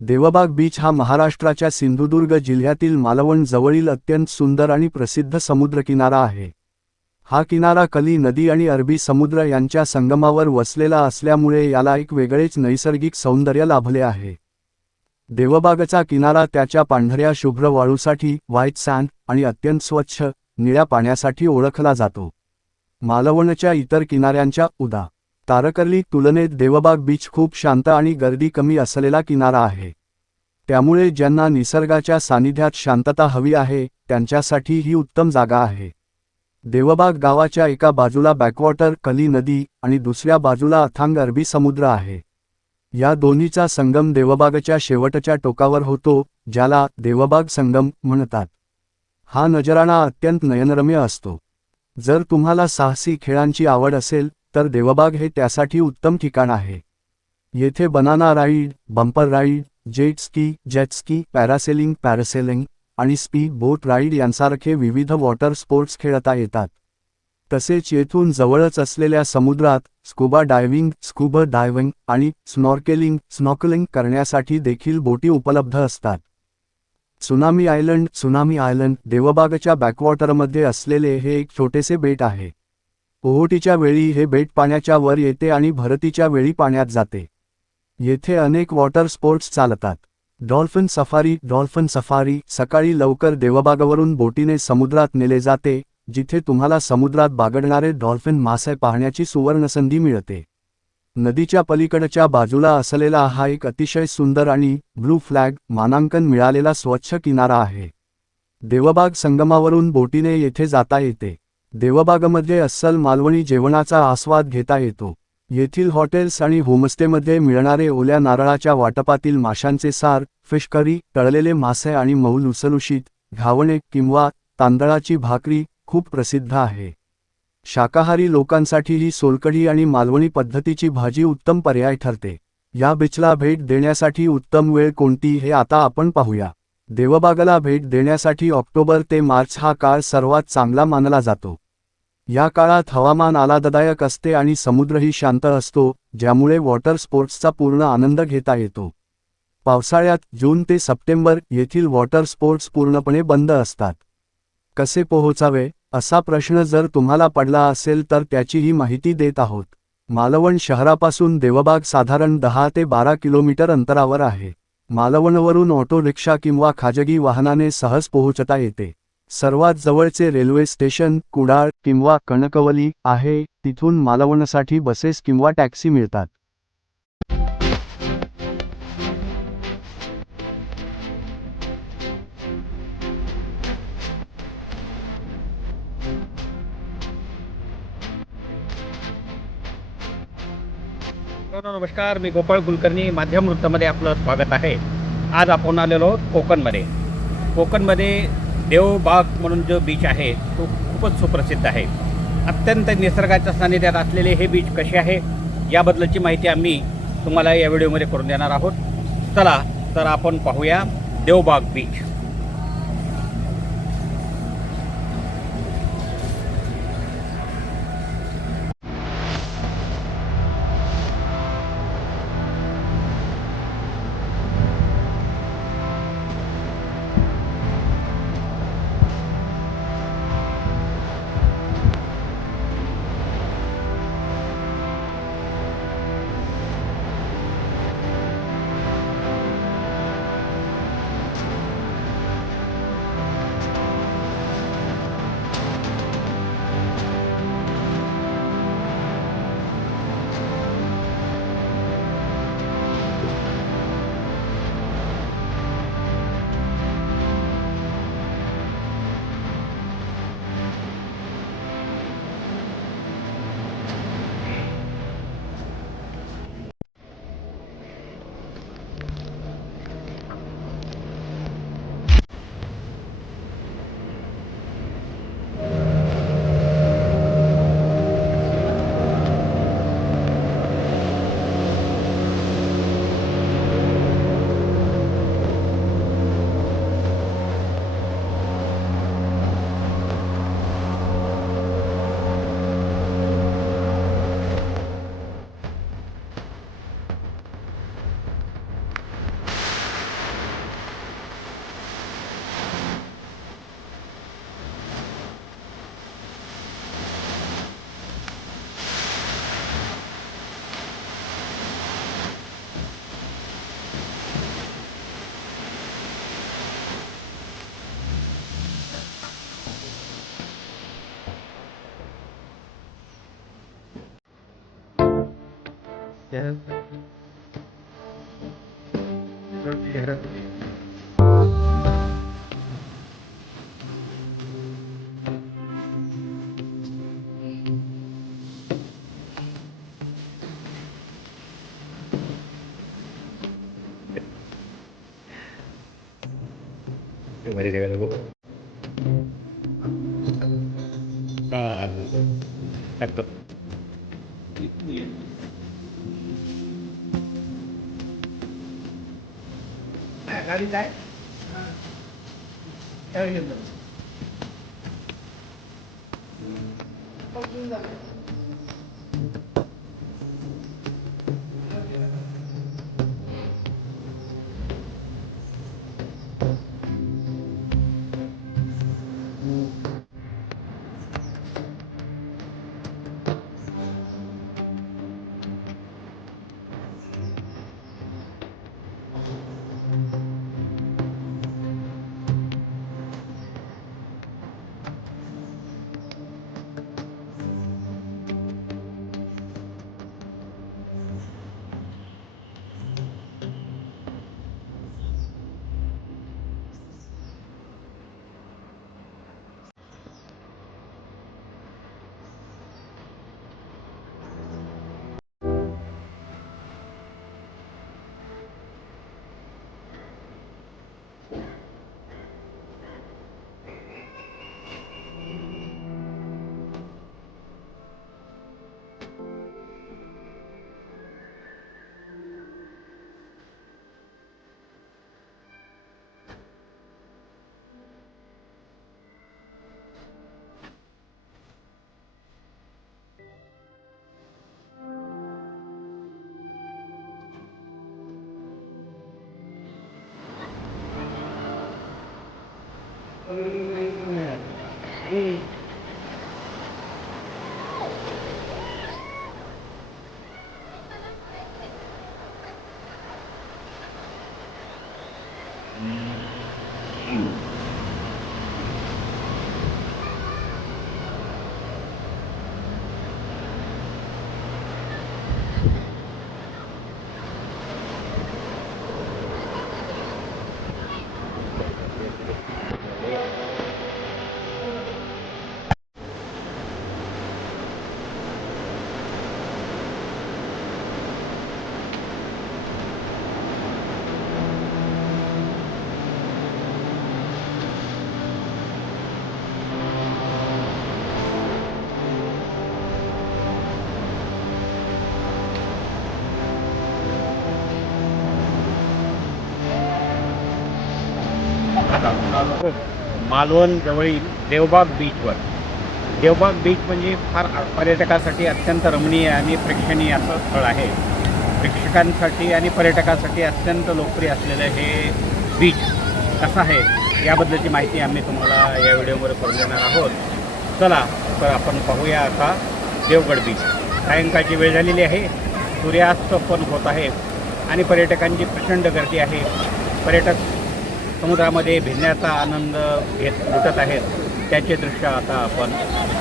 Devbag beach हा महाराष्ट्राच्या सिंधुदुर्ग जिल्ह्यातील मालवण जवळील अत्यंत सुंदर आणि प्रसिद्ध समुद्रकिनारा आहे. हा किनारा कली नदी आणि अरबी समुद्र यांच्या संगमावर वसलेला असल्यामुळे याला एक वेगळेच नैसर्गिक सौंदर्य लाभले आहे. देवबागचा किनारा त्याच्या पांढऱ्या शुभ्र वाळूसाठी व्हाईट सँड आणि अत्यंत स्वच्छ निळ्या पाण्यासाठी ओळखला जातो. मालवणच्या इतर किनाऱ्यांच्या उदा. तारकर्ली तुलनेत देवबाग बीच खूप शांत आणि गर्दी कमी असलेला किनारा आहे. त्यामुळे ज्यांना निसर्गाच्या सानिध्यात शांतता हवी आहे त्यांच्यासाठी ही उत्तम जागा आहे. देवबाग गावाच्या एका बाजूला बॅकवॉटर कली नदी आणि दुसऱ्या बाजूला अथांग अरबी समुद्र आहे. या दोन्हीचा संगम देवबागच्या शेवटच्या टोकावर होतो, ज्याला देवबाग संगम म्हणतात. हा नजराणा अत्यंत नयनरम्य असतो. जर तुम्हाला साहसी खेळांची आवड असेल तर देवबाग हे त्यासाठी उत्तम ठिकाण आहे. येथे banana ride, bumper ride, jet ski, parasailing आणि स्पीड बोट राईड यांसारखे विविध वॉटर स्पोर्ट्स खेळता येतात. तसेच येथून जवळच असलेल्या समुद्रात स्कुबा डायव्हिंग आणि स्नॉर्केलिंग करण्यासाठी देखील बोटी उपलब्ध असतात. त्सुनामी आयलंड देवबागच्या बॅकवॉटरमध्ये असलेले हे एक छोटेसे बेट आहे. ओहोटीच्या वेळी हे बेट पाण्याच्या वर येते आणि भरतीच्या वेळी पाण्यात जाते. येथे अनेक वॉटर स्पोर्ट्स चालतात. डॉल्फिन सफारी सकाळी लवकर देवबागवरून बोटीने समुद्रात नेले जाते, जिथे तुम्हाला समुद्रात बागडणारे डॉल्फिन मासे पाहण्याची सुवर्णसंधी मिळते. नदीच्या पलीकडच्या बाजूला असलेला हा एक अतिशय सुंदर आणि ब्लू फ्लॅग मानांकन मिळालेला स्वच्छ किनारा आहे. देवबाग संगमावरून बोटीने येथे जाता येते. देवबागमध्ये अस्सल मालवणी जेवणाचा आस्वाद घेता येतो. येथील हॉटेल्स आणि होमस्टेमध्ये मिळणारे ओल्या नारळाच्या वाटपातील माशांचे सार, फिश करी, तळलेले मासे आणि मऊ लुसलुशीत घावणे किंवा तांदळाची भाकरी खूप प्रसिद्ध आहे. शाकाहारी लोकांसाठी ही सोलकढी आणि मालवणी पद्धतीची भाजी उत्तम पर्याय ठरते. या बीचला भेट देण्यासाठी उत्तम वेळ कोणती हे आता आपण पाहूया. देवबागला भेट देण्यासाठी ऑक्टोबर ते मार्च हा काळ सर्वात चांगला मानला जातो. या काळात हवामान आल्हाददायक असते आणि समुद्रही शांत असतो, ज्यामुळे वॉटर स्पोर्ट्सचा पूर्ण आनंद घेता येतो. पावसाळ्यात जून ते सप्टेंबर येथील वॉटर स्पोर्ट्स पूर्णपणे बंद असतात. कसे पोहोचावे असा प्रश्न जर तुम्हाला पडला असेल तर त्याचीही माहिती देत आहोत. मालवण शहरापासून देवबाग साधारण 10 ते 12 किलोमीटर अंतरावर आहे. मालवणवरून ऑटो रिक्षा किंवा खाजगी वाहनाने सहज पोहोचता येते. सर्वात जवळचे रेल्वे स्टेशन कुडाळ किंवा कणकवली आहे. तिथून मालवणसाठी बसेस किंवा टॅक्सी मिळतात. नमस्कार, मी गोपाळ कुलकर्णी. माध्यम वृत्तामध्ये आपलं स्वागत आहे. आज आपण आलेलो आहोत कोकणमध्ये देवबाग म्हणून जो बीच आहे तो खूपच सुप्रसिद्ध आहे. अत्यंत निसर्गाच्या सानिध्यात असलेले हे बीच कसे आहे याबद्दलची माहिती आम्ही तुम्हाला या व्हिडिओमध्ये करून देणार आहोत. चला तर आपण पाहूया देवबाग बीच. टाकतो. गाडी काय मालवण जवळील देवबाग बीचवर. देवबाग बीच म्हणजे फार पर्यटकासाठी अत्यंत रमणीय आणि प्रेक्षणीय असं स्थळ आहे. प्रेक्षकांसाठी आणि पर्यटकांसाठी अत्यंत लोकप्रिय असलेलं हे बीच कसं आहे याबद्दलची माहिती आम्ही तुम्हाला या व्हिडिओमध्ये करून देणार आहोत. चला तर आपण पाहूया आता देवगड बीच. सायंकाळची वेळ झालेली आहे, सूर्यास्त पण होत आहे आणि पर्यटकांची प्रचंड गर्दी आहे. पर्यटक समुद्रामध्ये भिजण्याचा आनंद लुटत आहेत. त्याचे दृश्य आता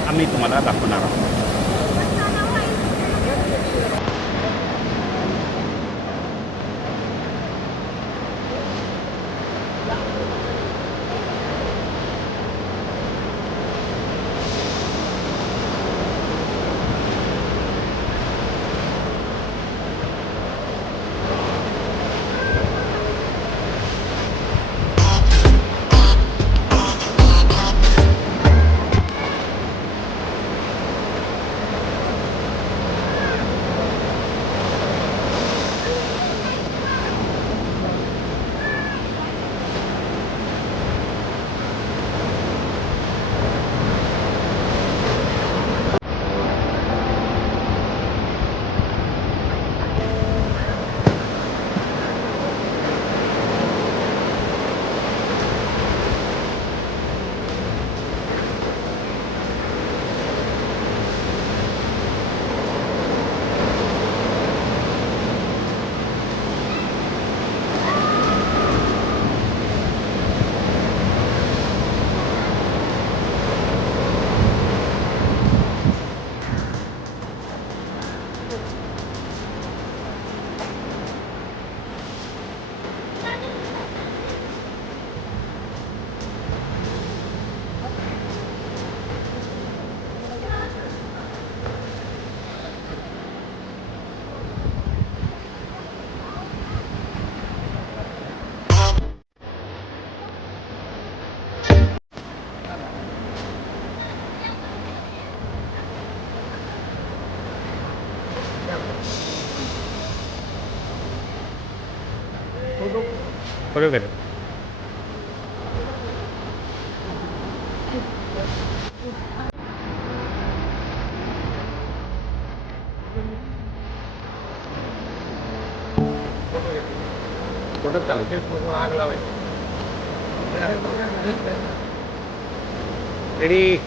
आम्ही तुम्हाला दाखवणार आहोत. बरोबर आहे. कुठं चालू आग लावायची. रेडी